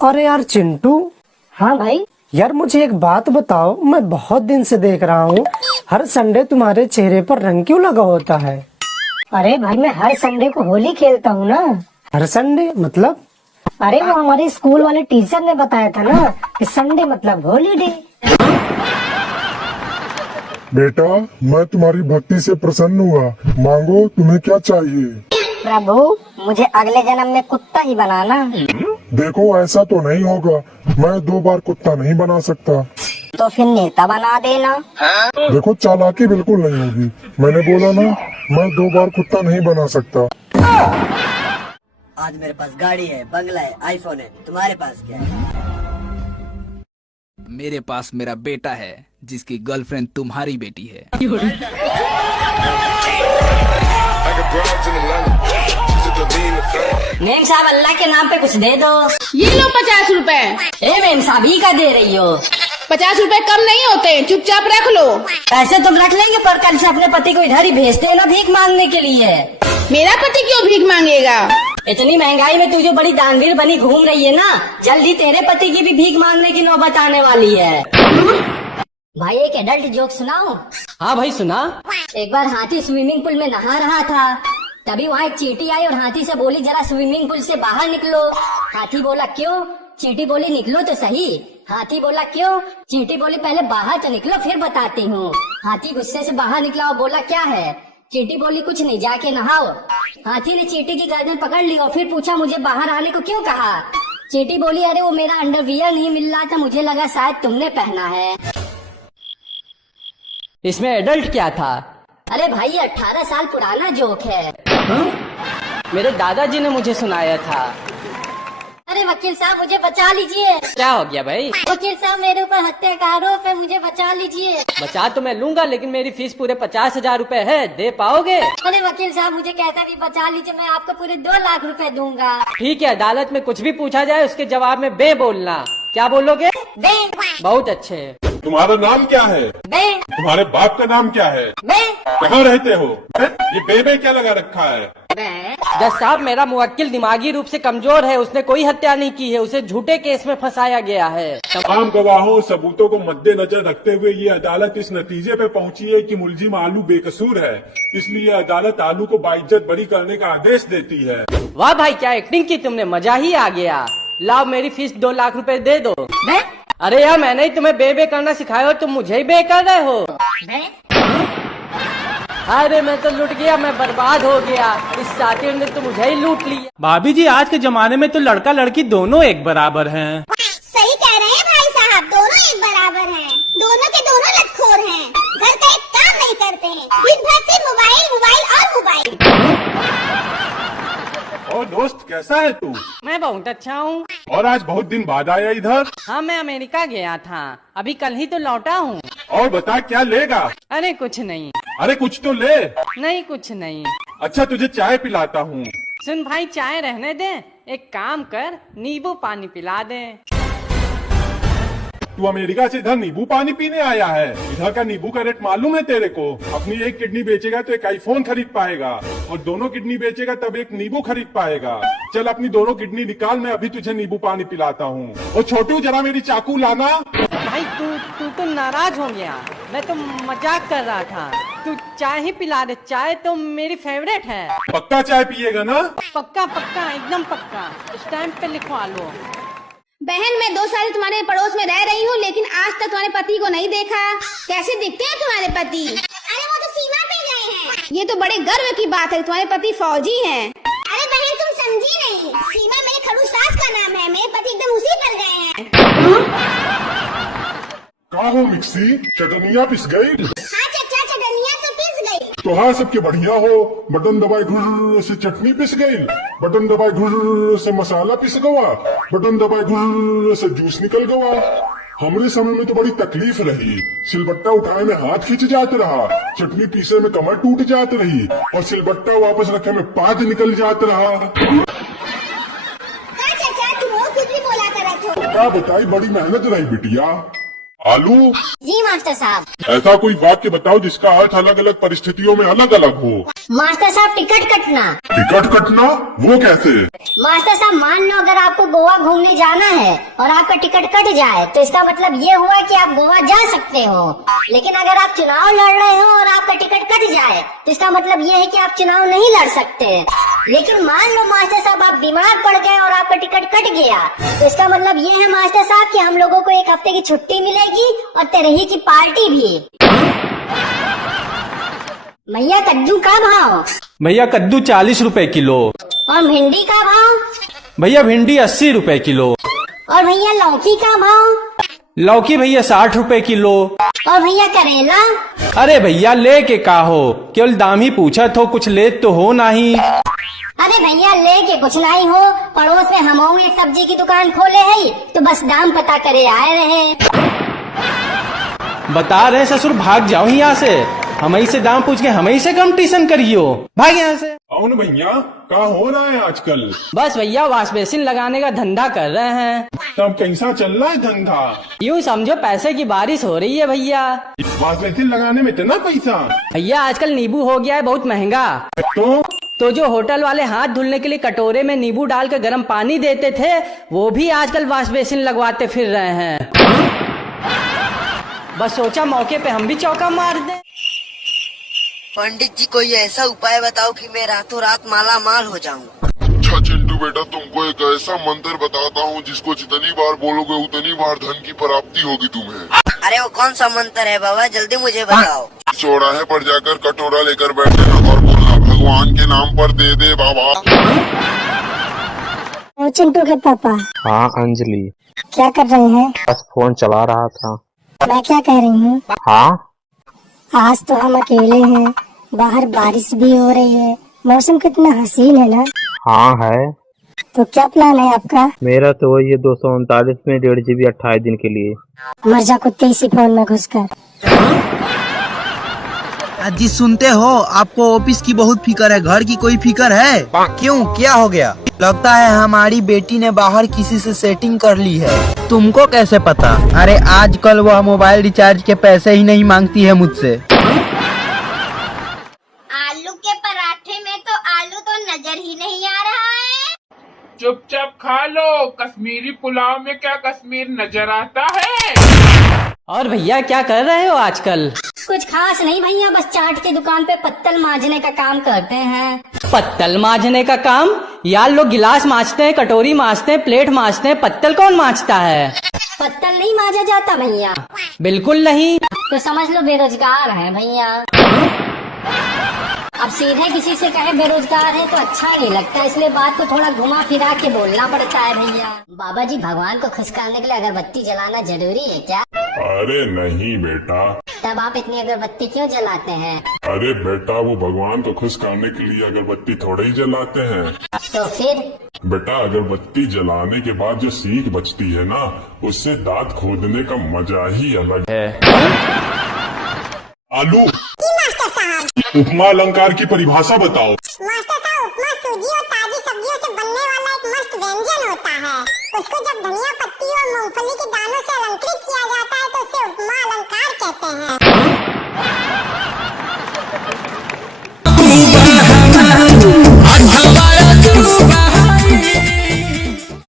अरे यार चिंटू। हाँ भाई। यार मुझे एक बात बताओ, मैं बहुत दिन से देख रहा हूँ हर संडे तुम्हारे चेहरे पर रंग क्यों लगा होता है? अरे भाई मैं हर संडे को होली खेलता हूँ ना। हर संडे मतलब? अरे वो हमारे स्कूल वाले टीचर ने बताया था ना कि संडे मतलब हॉलीडे। बेटा, मैं तुम्हारी भक्ति से प्रसन्न हुआ। मांगो, तुम्हें क्या चाहिए? प्रभु, मुझे अगले जन्म में कुत्ता ही बनाना। देखो, ऐसा तो नहीं होगा। मैं 2 बार कुत्ता नहीं बना सकता। तो फिर नेता बना देना। देखो, चालाकी बिल्कुल नहीं होगी। मैंने बोला ना, मैं 2 बार कुत्ता नहीं बना सकता। आज मेरे पास गाड़ी है, बंगला है, आईफोन है। तुम्हारे पास क्या है? मेरे पास मेरा बेटा है जिसकी गर्लफ्रेंड तुम्हारी बेटी है। मेम साहब, अल्लाह के नाम पे कुछ दे दो। ये लो 50 रुपए। ए मेम साहब, ही का दे रही हो? 50 रुपए कम नहीं होते, चुपचाप रख लो। पैसे तुम रख लेंगे, पर कल से अपने पति को इधर ही भेजते हैं ना भीख मांगने के लिए। मेरा पति क्यों भीख मांगेगा? इतनी महंगाई में तू जो बड़ी दानवीर बनी घूम रही है ना, जल्दी तेरे पति की भी भीख मांगने की नौबत आने वाली है। भाई एक एडल्ट जोक सुनाऊं? हाँ भाई सुना। एक बार हाथी स्विमिंग पूल में नहा रहा था, तभी वहाँ एक चींटी आई और हाथी से बोली, जरा स्विमिंग पूल से बाहर निकलो। हाथी बोला क्यों? चींटी बोली निकलो तो सही। हाथी बोला क्यों? चींटी बोली पहले बाहर तो निकलो फिर बताती हूँ। हाथी गुस्से से बाहर निकला और बोला क्या है? चींटी बोली कुछ नहीं, जाके नहाओ। हाथी ने चींटी की गर्दन पकड़ ली और फिर पूछा मुझे बाहर आने को क्यों कहा? चींटी बोली अरे वो मेरा अंडरवियर नहीं मिल रहा था, मुझे लगा शायद तुमने पहना है। इसमें एडल्ट क्या था? अरे भाई 18 साल पुराना जोक है। मेरे दादाजी ने मुझे सुनाया था। अरे वकील साहब मुझे बचा लीजिए। क्या हो गया भाई? वकील साहब मेरे ऊपर हत्या का आरोप है, मुझे बचा लीजिए। बचा तो मैं लूंगा, लेकिन मेरी फीस पूरे 50,000 रुपए है, दे पाओगे? अरे वकील साहब मुझे कैसे भी बचा लीजिए, मैं आपको पूरे 2 लाख रुपए दूंगा। ठीक है, अदालत में कुछ भी पूछा जाए उसके जवाब में बे बोलना। क्या बोलोगे? बे। बहुत अच्छे। तुम्हारा नाम क्या है? बे। तुम्हारे बाप का नाम क्या है? बे। कहाँ रहते हो? ये बेबे क्या लगा रखा है? बे। जज साहब, मेरा मुवक्किल दिमागी रूप से कमजोर है, उसने कोई हत्या नहीं की है, उसे झूठे केस में फंसाया गया है। तमाम गवाहों सबूतों को मद्देनजर रखते हुए ये अदालत इस नतीजे पे पहुंची है कि मुलजिम आलू बेकसूर है, इसलिए अदालत आलू को बाइज्जत बरी करने का आदेश देती है। वाह भाई, क्या एक्टिंग की तुमने, मजा ही आ गया। लाओ मेरी फीस 2 लाख रुपए दे दो। बे। अरे यार, मैंने ही तुम्हें बे करना सिखाया हो, तुम मुझे ही बे कर रहे हो। बे। अरे मैं तो लुट गया, मैं बर्बाद हो गया, इस सातिर ने तो मुझे ही लूट लिया। भाभी जी, आज के जमाने में तो लड़का लड़की दोनों एक बराबर हैं। सही कह रहे हैं भाई साहब, दोनों एक बराबर हैं। दोनों के दोनों लतखोर हैं, घर का एक काम नहीं करते हैं, दिन भर से मोबाइल मोबाइल और मोबाइल। और दोस्त कैसा है तू? मैं बहुत अच्छा हूँ। और आज बहुत दिन बाद आया इधर? हाँ, मैं अमेरिका गया था, अभी कल ही तो लौटा हूँ। और बता क्या लेगा? अरे कुछ नहीं। अरे कुछ तो ले। नहीं कुछ नहीं। अच्छा तुझे चाय पिलाता हूँ। सुन भाई, चाय रहने दे, एक काम कर, नींबू पानी पिला दे। तू अमेरिका से इधर नींबू पानी पीने आया है? इधर का नींबू का रेट मालूम है तेरे को? अपनी एक किडनी बेचेगा तो एक आईफोन खरीद पाएगा, और दोनों किडनी बेचेगा तब एक नींबू खरीद पाएगा। चल अपनी दोनों किडनी निकाल, मैं अभी तुझे नींबू पानी पिलाता हूँ। और छोटू जरा मेरी चाकू लाना। भाई तू तो नाराज हो गया, मैं तो मजाक कर रहा था। तू चाय ही पिला दे, चाय तो मेरी फेवरेट है। पक्का चाय पिएगा ना? पक्का पक्का, एकदम पक्का, स्टैम्प पे लिखवा लो। बहन, मैं 2 साल तुम्हारे पड़ोस में रह रही हूँ, लेकिन आज तक तुम्हारे पति को नहीं देखा। कैसे दिखते हैं तुम्हारे पति? अरे वो तो सीमा पे गए हैं। ये तो बड़े गर्व की बात है, तुम्हारे पति फौजी हैं। अरे बहन तुम समझी नहीं, सीमा मेरे खड़ूस सास का नाम है, मेरे पति एकदम उसी पर गए हैं। का हो मिक्सी, चटनिया पिस गई? हाँ चचा, चटनिया तो पिस गई। तो हाँ सबके बढ़िया हो। बटन दबाए घुर से चटनी पिस गई, बटन दबाए घुर से मसाला पिस गवा, बटन दबाए घुर से जूस निकल गवा। हमरे समय में तो बड़ी तकलीफ रही, सिलबट्टा उठाए में हाथ खींच जात रहा, चटनी पीसे में कमर टूट जात रही, और सिलबट्टा वापस रखे में पाद निकल जात रहा। हाँ चचा, तुम कुछ भी बोला करत हो। क्या बताई, बड़ी मेहनत रही बिटिया। आलू जी मास्टर साहब। ऐसा कोई वाक्य बताओ जिसका अर्थ अलग अलग परिस्थितियों में अलग अलग हो। मास्टर साहब टिकट कटना। टिकट कटना, वो कैसे? मास्टर साहब मान लो अगर आपको गोवा घूमने जाना है और आपका टिकट कट जाए तो इसका मतलब ये हुआ कि आप गोवा जा सकते हो। लेकिन अगर आप चुनाव लड़ रहे हो और आपका टिकट कट जाए तो इसका मतलब ये है कि आप चुनाव नहीं लड़ सकते। लेकिन मान लो मास्टर साहब आप बीमार पड़ गए और आपका टिकट कट गया तो इसका मतलब ये है मास्टर साहब कि हम लोगों को 1 हफ्ते की छुट्टी मिलेगी और तेरही की पार्टी भी। भैया कद्दू का भाव? भैया कद्दू 40 रुपए किलो। और भिंडी का भाव? भैया भिंडी 80 रुपए किलो। और भैया लौकी का भाव? लौकी भैया 60 रुपए किलो। और भैया करेला? अरे भैया ले के का हो, केवल दाम ही पूछा तो, कुछ ले तो हो नहीं। अरे भैया लेके कुछ नहीं हो, पड़ोस में हम एक सब्जी की दुकान खोले है तो बस दाम पता करे आए रहे। बता रहे ससुर भाग जाओ यहाँ से, हमें से दाम पूछ के हमें से कंपटीशन करियो, भाग यहाँ से। कौन भैया, क्या हो रहा है आजकल? बस भैया वॉश बेसिन लगाने का धंधा कर रहे हैं। तब कैसा चल रहा है धंधा? यूँ समझो पैसे की बारिश हो रही है भैया। वॉश बेसिन लगाने में इतना पैसा? भैया आजकल नींबू हो गया है बहुत महंगा। तो जो होटल वाले हाथ धुलने के लिए कटोरे में नींबू डाल कर गर्म पानी देते थे वो भी आजकल वॉश बेसिन लगवाते फिर रहे हैं। बस सोचा मौके पे हम भी चौका मार दें। पंडित जी कोई ऐसा उपाय बताओ कि मैं रातों रात माला माल हो जाऊं। अच्छा चिंटू बेटा, तुमको एक ऐसा मंत्र बताता हूँ जिसको जितनी बार बोलोगे उतनी बार धन की प्राप्ति होगी तुम्हें। अरे वो कौन सा मंत्र है बाबा, जल्दी मुझे बताओ। चौराहे पर जाकर कटोरा लेकर बैठना और बोलना भगवान के नाम पर दे दे बाबा। चिंटू के पापा। हाँ अंजलि, क्या कर रहे हैं? बस फोन चला रहा था। मैं क्या कह रही हूँ, हाँ आज तो हम अकेले हैं, बाहर बारिश भी हो रही है, मौसम कितना हसीन है ना। हाँ है। तो क्या प्लान है आपका? मेरा तो वही है 239 में 1.5 GB 28 दिन के लिए। मर जा कुत्ते इसी फोन में घुसकर। जी सुनते हो, आपको ऑफिस की बहुत फिक्र है, घर की कोई फिक्र है? क्यों, क्या हो गया? लगता है हमारी बेटी ने बाहर किसी से सेटिंग कर ली है। तुमको कैसे पता? अरे आजकल वह मोबाइल रिचार्ज के पैसे ही नहीं मांगती है मुझसे। आलू के पराठे में तो आलू तो नजर ही नहीं आ रहा है। चुपचाप खा लो, कश्मीरी पुलाव में क्या कश्मीर नजर आता है? और भैया क्या कर रहे हो आजकल? कुछ खास नहीं भैया, बस चाट की दुकान पे पत्तल मांजने का काम करते हैं। पत्तल मांजने का काम? यार लोग गिलास मांजते हैं, कटोरी मांजते हैं, प्लेट मांजते हैं, पत्तल कौन मांजता है? पत्तल नहीं मांजा जाता भैया? बिल्कुल नहीं। तो समझ लो बेरोजगार हैं भैया। अब सीधे किसी से कहे बेरोजगार है तो अच्छा नहीं लगता, इसलिए बात को थोड़ा घुमा फिरा के बोलना पड़ता है भैया। बाबा जी भगवान को खुश करने के लिए अगरबत्ती जलाना जरूरी है क्या? अरे नहीं बेटा। तब आप इतनी अगरबत्ती क्यों जलाते हैं? अरे बेटा, वो भगवान को खुश करने के लिए अगरबत्ती थोड़े ही जलाते हैं। तो फिर? बेटा अगरबत्ती जलाने के बाद जो सीख बचती है ना, उससे दांत खोदने का मजा ही अलग है। आलू, उपमा अलंकार की परिभाषा बताओ। मास्टर साहब, उपमा सूजी और ताजी सब्जियों से बनने वाला एक मस्त व्यंजन होता है। उसको जब धनिया पत्ती और मूंगफली के दानों से अलंकृत किया